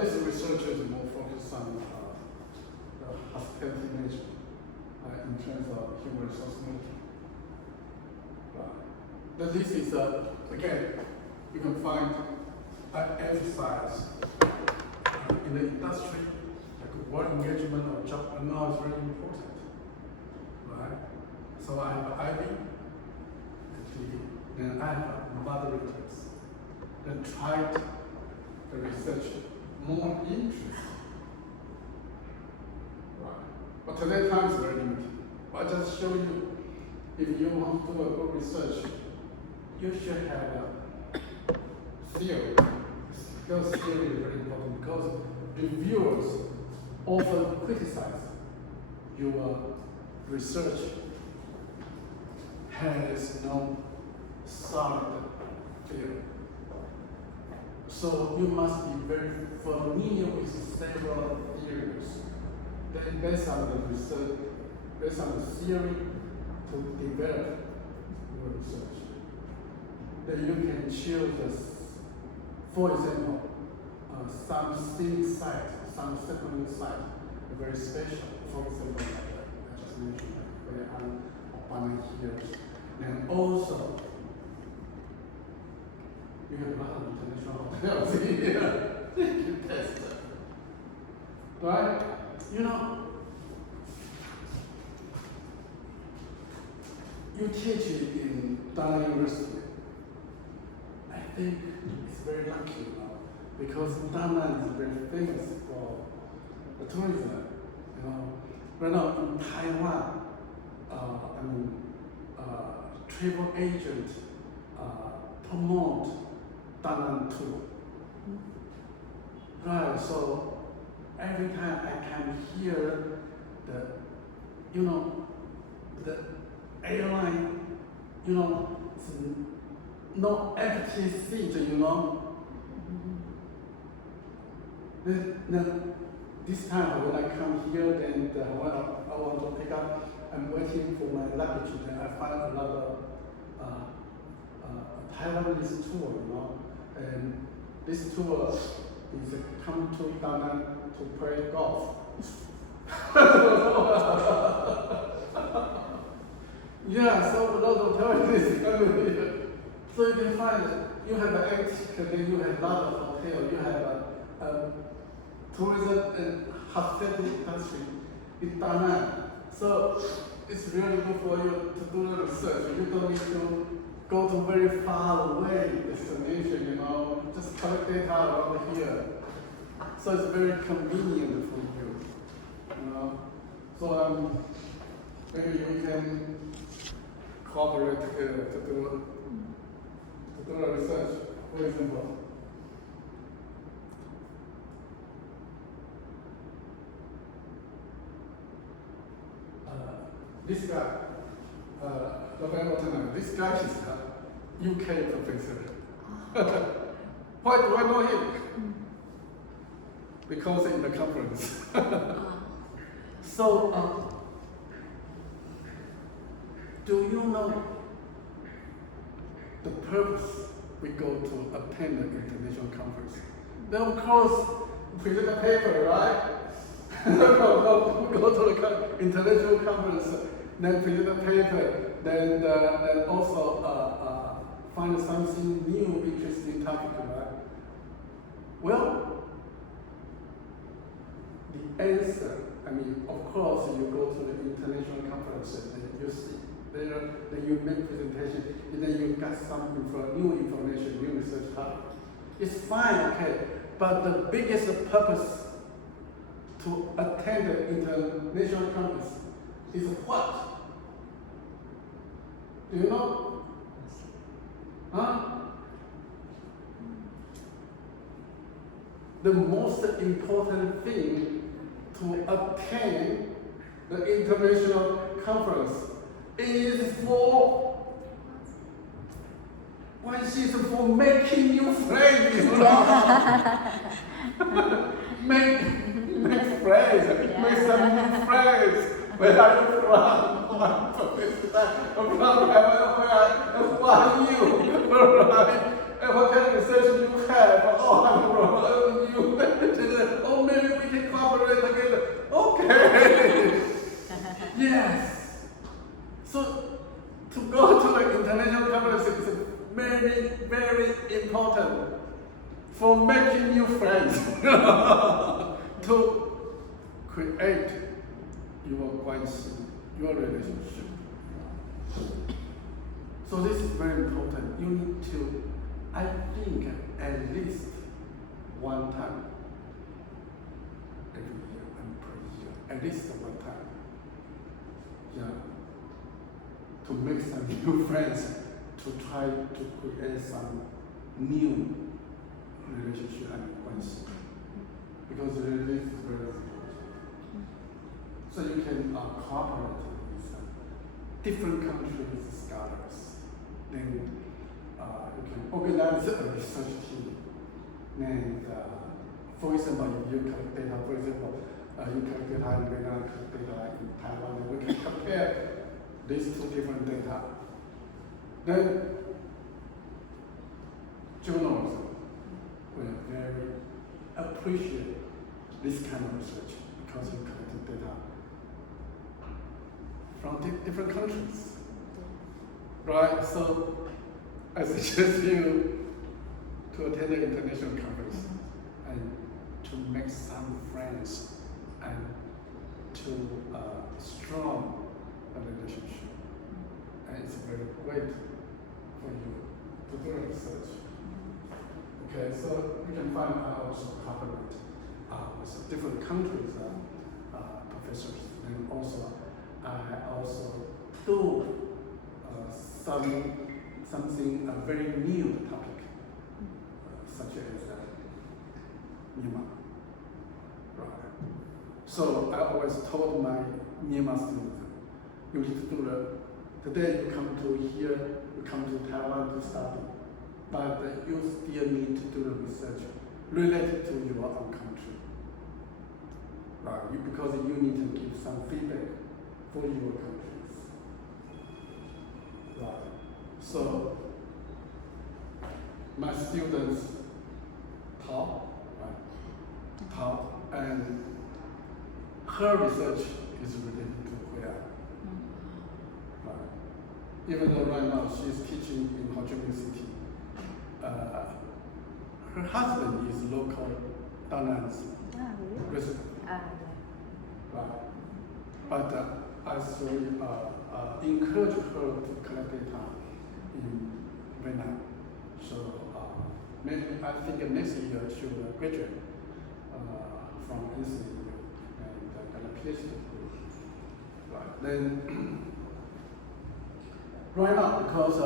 this research is more focused on the hospitality management in terms of human resource management. But this is, again, you can find emphasize in the industry, like work engagement or job now is very important. Right? So I have IB, and I have moderators that tried the research more interesting. Right. But today time is very limited. But I just show you, if you want to do a good research, you should have a theory. Because theory is very important because reviewers often criticize your research has no solid theory. So you must be very familiar with several theories. Then based on the research, based on the theory to develop your research. Then you can choose this, for example, some thing site, some sequencing site, very special. For example, I just mentioned where I'm here. And also, you have a lot of international hotels here. You test right? You know, you teach in Dana University. I think it's very lucky, you know, because Dana is very famous for the tourism. You know, right now in Taiwan, travel agent promote Danan tour. Right, so every time I can hear the airline, no empty seat, Then this time when I come here, then when I want to pick up, I'm waiting for my luggage, then I find another Taiwanese tour, and this tour is come to Danan to play golf. Yeah, so a lot of Taiwanese come here. So you can find you have an air ticket, then you have a lot of hotel, you have a tourism and hospitality country in Danan. So it's really good for you to do the research. You don't need to go to very far away destination, just collect data around here. So it's very convenient for you, So maybe we can cooperate together to do the research, for example. This guy, November tonight, this guy is a UK professor. Why do I know him? Because in the conference. So, do you know the purpose we go to attend an international conference? Then of course, present a paper, right? go to the international conference, then present a paper, then also find something new, interesting topic, right? Well, the answer, of course, you go to the international conference and you see there, then you make presentation, and then you got some new information, new research topic. It's fine, okay, but the biggest purpose to attend the international conference is what? Do you know? Huh? The most important thing to attend the international conference is for making new friends, make friends, make some new friends. Where are you from? Who are you? Right? And what kind of research you have? I'm from you. Oh, maybe we can cooperate together. Okay. Yes. So to go to the international conference is very, very important for making new friends. To create your relationship. So this is very important. You need to, I think, at least one time every year and per year, at least one time. To make some new friends, to try to create some new relationship and friends. Because this is very important. So you can cooperate with different countries' scholars. Then you can organize a research team. And for example, if you collect data, for example, you collect data in Vietnam, collect data in Taiwan, and we can compare these two different data. Then journals will very appreciate this kind of research because you collected data from different countries. Right? So I suggest you to attend the international conference and to make some friends and to strong a relationship. And it's very great for you to do research. Okay, so you can find out also cooperate with different countries professors, and also I also do something very new topic, such as Myanmar. Right. So I always told my Myanmar students, you need to do today you come to here, you come to Taiwan to study, but you still need to do the research related to your own country. Right, because you need to give some feedback for your countries. Right. So my students taught, and her research is related to where. Right. Even though right now she's teaching in Ho Chi Minh City, her husband is local Danan's resident. Right. But I still encourage her to collect data in Vietnam. So maybe I think next year she will graduate from NCU and get a PhD. Right. Then right now, because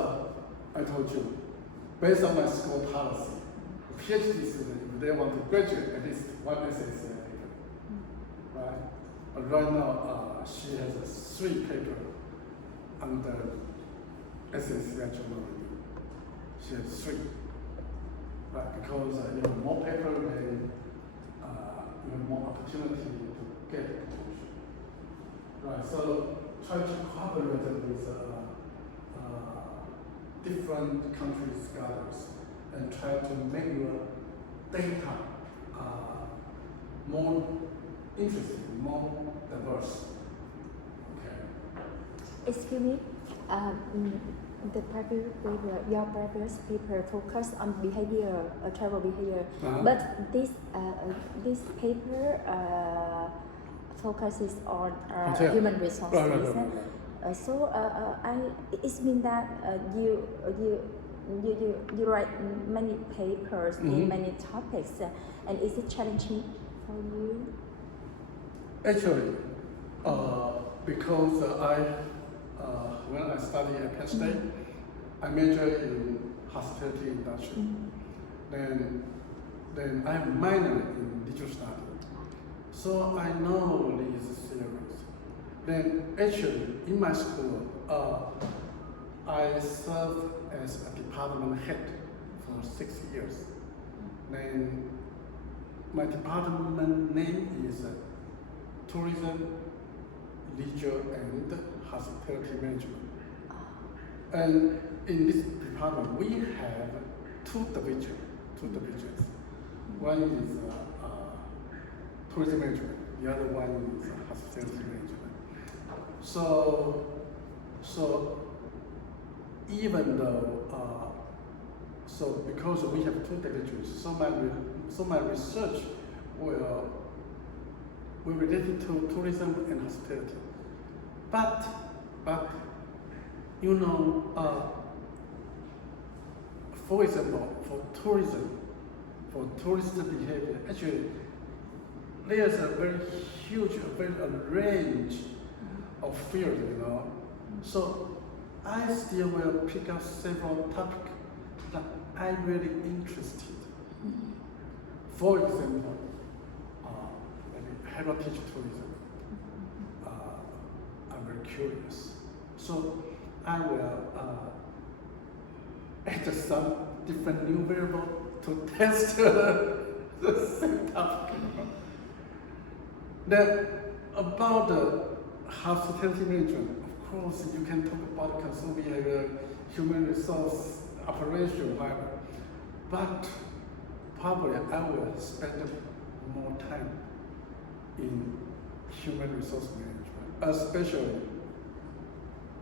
I told you, based on my school policy, PhD students, if they want to graduate, at least one essay paper. Right? But right now, she has 3 papers under SSCI journal review. She has 3. Right? Because more paper mean more opportunity to get promotion. Right? So try to cooperate with different country scholars and try to make your data more interesting, more diverse. Okay. Excuse me, the previous paper, your previous paper focused on behavior, travel behavior, but this paper focuses on human resources. So it means that you write many papers in many topics, and is it challenging for you? Actually, because when I studied at Penn State, I majored in hospitality industry. Then I minored in digital study. So I know these theories. Then actually, in my school, I served as a department head for 6 years. Then my department name is Tourism, Leisure, and Hospitality Management. And in this department, we have two divisions. One is tourism management. The other one is hospitality management. So even though, because we have two divisions, so my research will related to tourism and hospitality. But for example, for tourist behavior, actually, there's a very huge, range of fields, So I still will pick up several topics that I'm really interested. For example, maybe heritage tourism. I'm very curious. So I will add some different new variable to test the same topic. Then about the hospitality management, of course you can talk about consumer behavior, human resource operation, whatever. But probably I will spend more time in human resource management, especially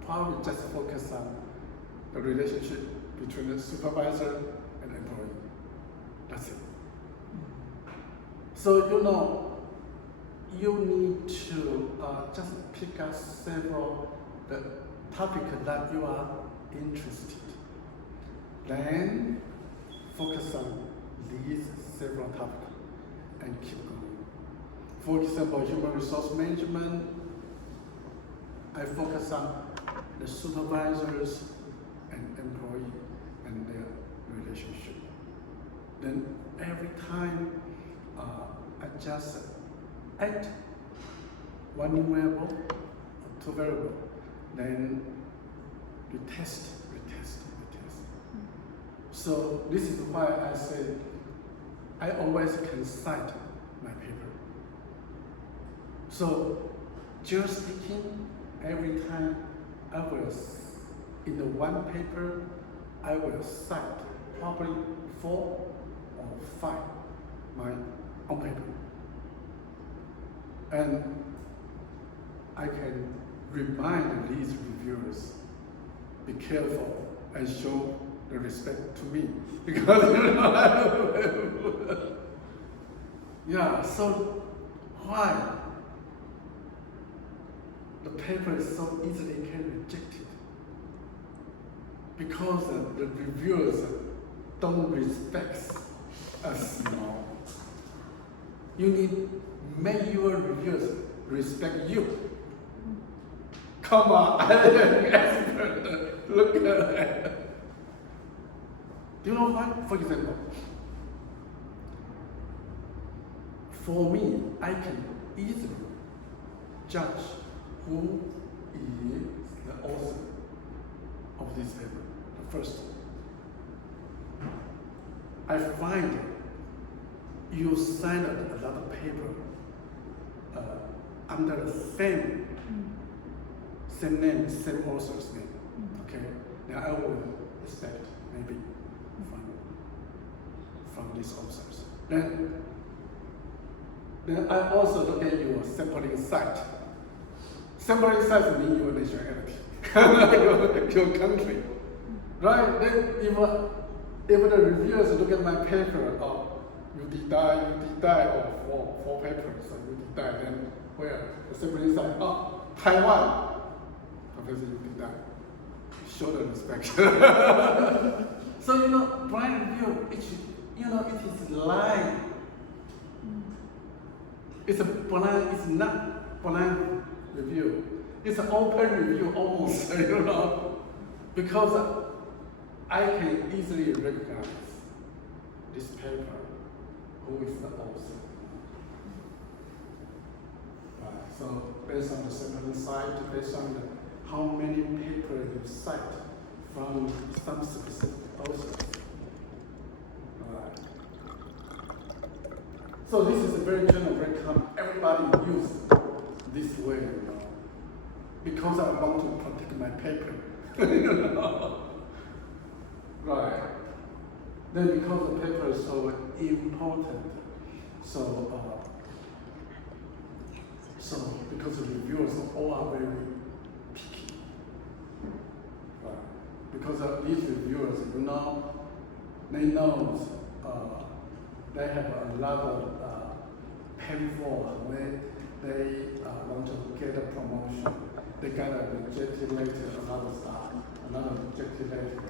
probably just focus on the relationship between the supervisor and employee. That's it. So you need to just pick up several the topic that you are interested. Then focus on these several topics and keep going. For example, human resource management, I focus on the supervisors and employee and their relationship. Then every time I just add one new variable or two variable, then you test. So this is why I say I always can cite my paper. So generally speaking, every time I will, in the one paper, I will cite probably 4 or 5 my own paper. And I can remind these reviewers, be careful and show the respect to me because yeah, so why the paper is so easily can rejected? Because the reviewers don't respect us now. You need make your reviewers respect you. Come on, I am an expert. Look at that. Do you know what? For example, for me, I can easily judge who is the author of this paper. The first, I find you signed another paper under the same name, same author's name. Okay, now I will respect maybe from these authors. Then I also look at your sampling site. Sampling site means your nationality, your country, right? Then if the reviewers look at my paper, oh, you did die, or four papers, so you did die. Then where the sampling site? Oh, Taiwan. Professor, you did die. Show the respect. So blind review, it is lying. It's not blind review. It's an open review almost, because I can easily recognize this paper, who is the author. So based on the sampling site, based on how many papers you cite from some specific authors. So this is a very general, very common. Everybody use this way, because I want to protect my paper. Right. Then because the paper is so important, so because the reviewers all are very picky. Right. Because of these reviewers, they know they have a lot of painful when they want to get a promotion. They gotta reject later another stuff, another rejected later.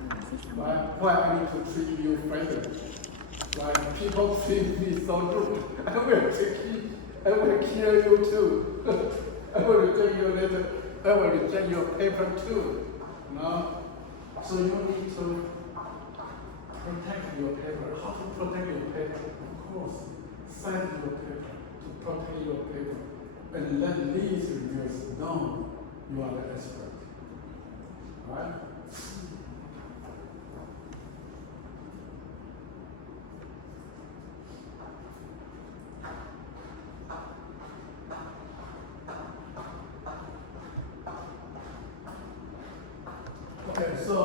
Why I need to treat you fairly? Why people treat me so rude? I will take you. I will kill you too. I will reject your letter. I will reject your paper too. So you need to protect your paper. How to protect your paper? Of course, cite your paper to protect your paper, and let these reviewers know you are the expert. Right? Okay, so